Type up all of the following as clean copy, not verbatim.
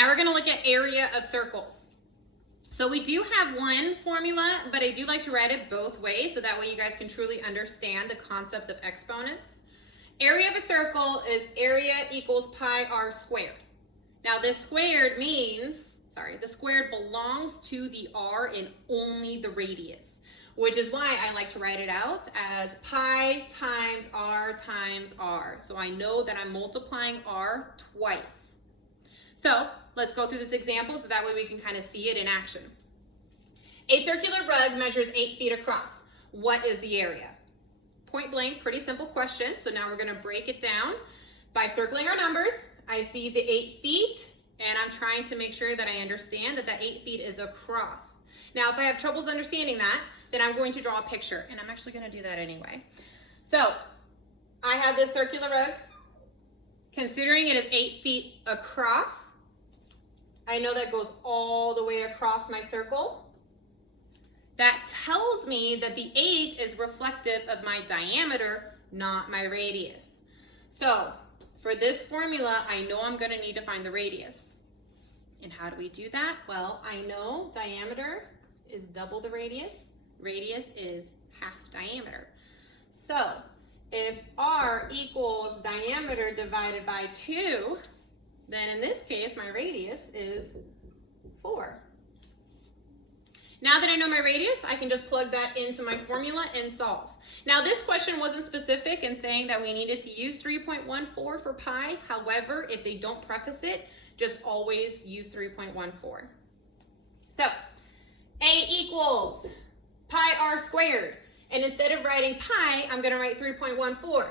now we're gonna look at area of circles. So we do have one formula, but I do like to write it both ways so that way you guys can truly understand the concept of exponents. Area of a circle is area equals pi r squared. Now this squared means, the squared belongs to the r and only the radius, which is why I like to write it out as pi times r. So I know that I'm multiplying r twice. So let's go through this example so that way we can kind of see it in action. A circular rug measures 8 feet across. What is the area? Point blank, pretty simple question. So now we're going to break it down by circling our numbers. I see the 8 feet and I'm trying to make sure that I understand that that 8 feet is across. Now if I have troubles understanding that, then I'm going to draw a picture, and I'm actually going to do that anyway. So I have this circular rug. Considering it is 8 feet across, I know that goes all the way across my circle. That tells me that the 8 is reflective of my diameter, not my radius. So for this formula, I know I'm going to need to find the radius. And how do we do that? Well, I know diameter is double the radius. Radius is half diameter. So if r equals diameter divided by 2, then in this case, my radius is 4. Now that I know my radius, I can just plug that into my formula and solve. Now this question wasn't specific in saying that we needed to use 3.14 for pi. However, if they don't preface it, just always use 3.14. So A equals pi r squared. And instead of writing pi, I'm going to write 3.14.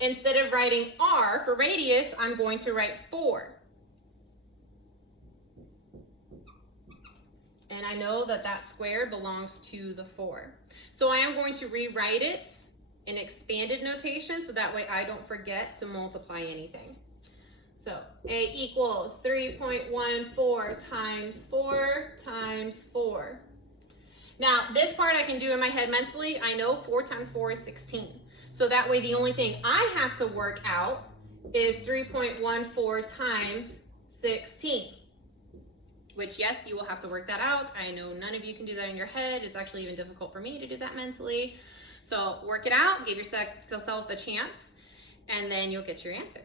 Instead of writing r for radius, I'm going to write 4. And I know that that squared belongs to the 4. So I am going to rewrite it in expanded notation so that way I don't forget to multiply anything. So A equals 3.14 times 4 times 4. Now this part I can do in my head mentally. I know 4 times 4 is 16. So that way the only thing I have to work out is 3.14 times 16. Which, yes, you will have to work that out. I know none of you can do that in your head. It's actually even difficult for me to do that mentally. So work it out, give yourself a chance, and then you'll get your answer.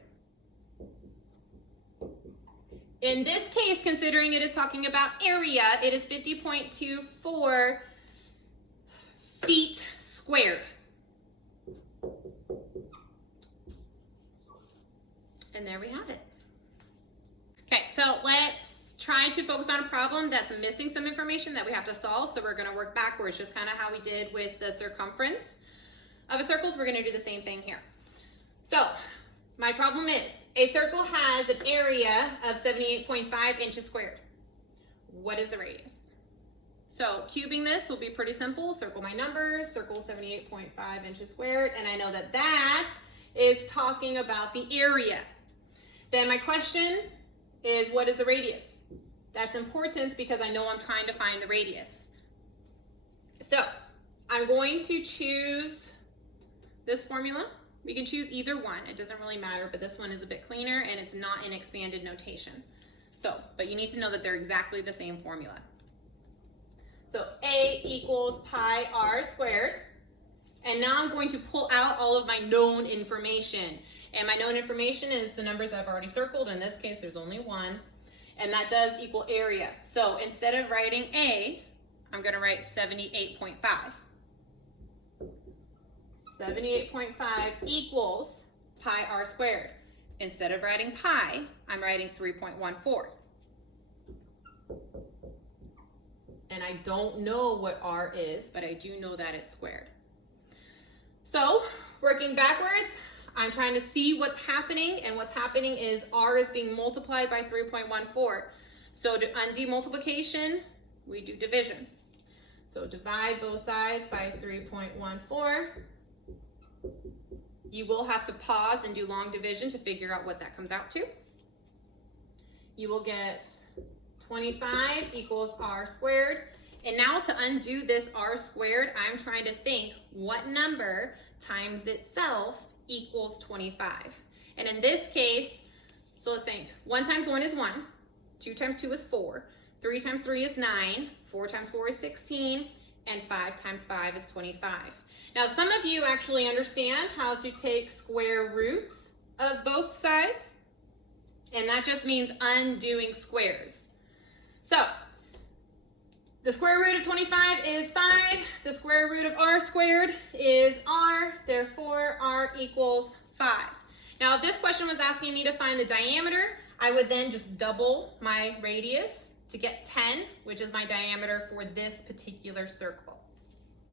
In this case, considering it is talking about area, it is 50.24 feet squared. And there we have it. Okay, so let's try to focus on a problem that's missing some information that we have to solve. So we're going to work backwards, just kind of how we did with the circumference of a circle. So we're going to do the same thing here. So my problem is a circle has an area of 78.5 inches squared. What is the radius? So cubing this will be pretty simple. Circle my numbers, circle 78.5 inches squared, and I know that that is talking about the area. Then my question is, what is the radius? That's important because I know I'm trying to find the radius. So I'm going to choose this formula. We can choose either one. It doesn't really matter, but this one is a bit cleaner and it's not in expanded notation. So, but you need to know that they're exactly the same formula. So A equals pi r squared. And now I'm going to pull out all of my known information. And my known information is the numbers I've already circled. In this case, there's only one. And that does equal area. So instead of writing A, I'm going to write 78.5. 78.5 equals pi r squared. Instead of writing pi, I'm writing 3.14. And I don't know what r is, but I do know that it's squared. So working backwards, I'm trying to see what's happening, and what's happening is r is being multiplied by 3.14. So to undo multiplication, we do division. So divide both sides by 3.14. You will have to pause and do long division to figure out what that comes out to. You will get 25 equals r squared. And now to undo this r squared, I'm trying to think what number times itself equals 25. And in this case, So let's think. 1 times 1 is 1. 2 times 2 is 4. 3 times 3 is 9. 4 times 4 is 16. And 5 times 5 is 25. Now, some of you actually understand how to take square roots of both sides. And that just means undoing squares. So, the square root of 25 is 5. The square root of r squared is r. Therefore, r equals 5. Now, if this question was asking me to find the diameter, I would then just double my radius to get 10, which is my diameter for this particular circle.